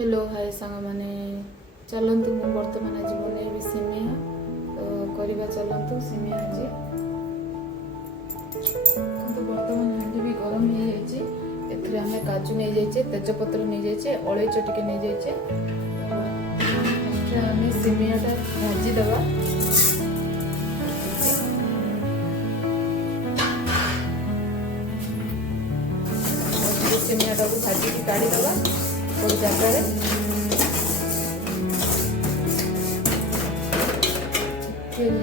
Hello hi सांग मैंने चलतु मु बर्तमान आज बनैबी सिमिया तो करवा चलतु सिमिया आज तो बर्तमान हांडी भी गरम हो जाए आम काजू नहीं जाइए तेजपत्र नहीं जाइए अलैच टिके नहीं जाइए आम सिमियाटा भाजीदवा सिमियाटा को भाजिकी काढ़ीदवा गोटे जगार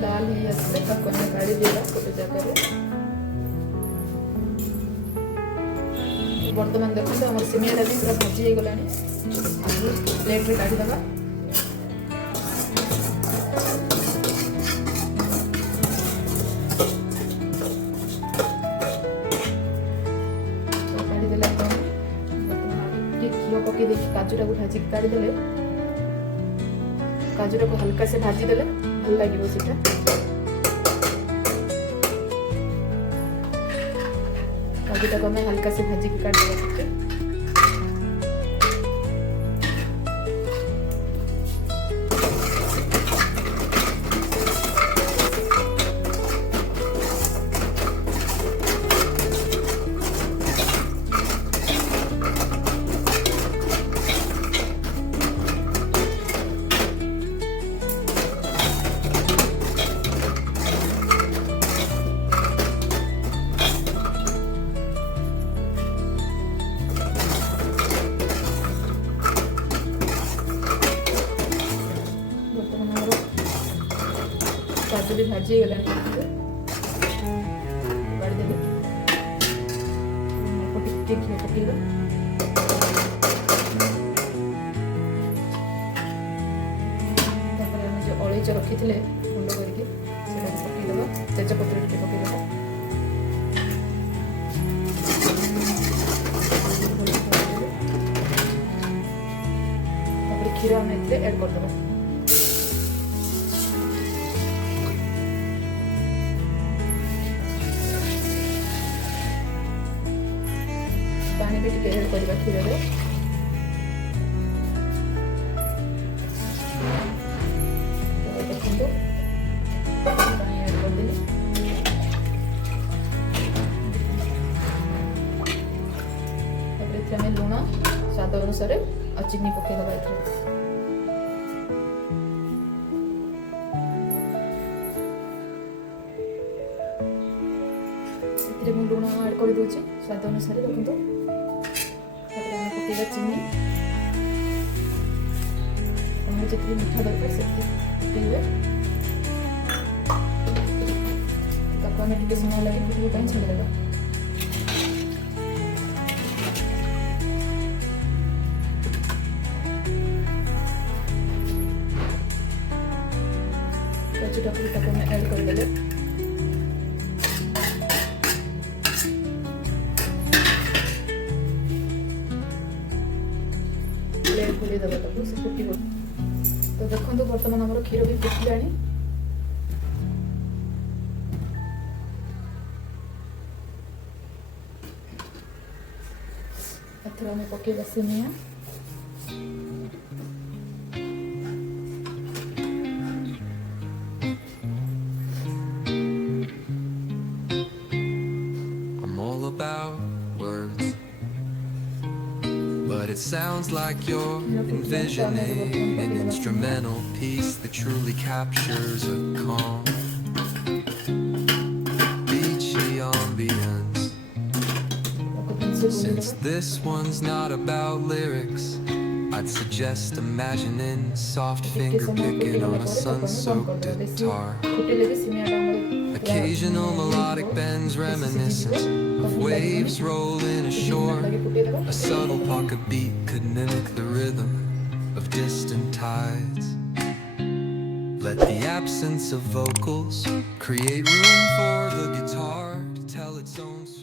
लाल ही आसले काढ़ी देगा गोटे जगार बर्तमान देखते आम सिमियाटा भी पूरा भाजी हो गला प्लेट रे काढ़ीदवा पकई देखिए काजूटा को भाजी काढ़ीदे काजूटा को हल्का से भाजीदे भल लगे सीटा काजूटा को हल्का से भाजी की काढ़ी काजू भी भाजी गला पकड़ा जो अलैच रखी गुंड करके पकईदे तेजपत्र टे पकईदे क्षीर आम एड करदे पानी भी टिके ऐड करबा क्षीर रे देखो पानी ऐड कर देली तबरे लुण स्वाद अनुसार और चीनी पकई दबा लुण ऐड कर दूची स्वाद अनुसार देखो पकईबा चीनी जितनी मीठा दरकार से पकईबे आम टे समय लगे फुटवा छाड़देगा काजूटा ऐड करदे खोली दबा ताको से फुटी तो देखो बर्तमान आम क्षीर भी फुटला एथर आम पकईबा सिमिया But it sounds like you're envisioning an instrumental piece that truly captures a calm, beachy ambience. Since this one's not about lyrics, I'd suggest imagining soft finger picking on a sun-soaked guitar. Occasional melodic bends reminiscent of waves rolling ashore. A subtle pocket beat could mimic the rhythm of distant tides. Let the absence of vocals create room for the guitar to tell its own story.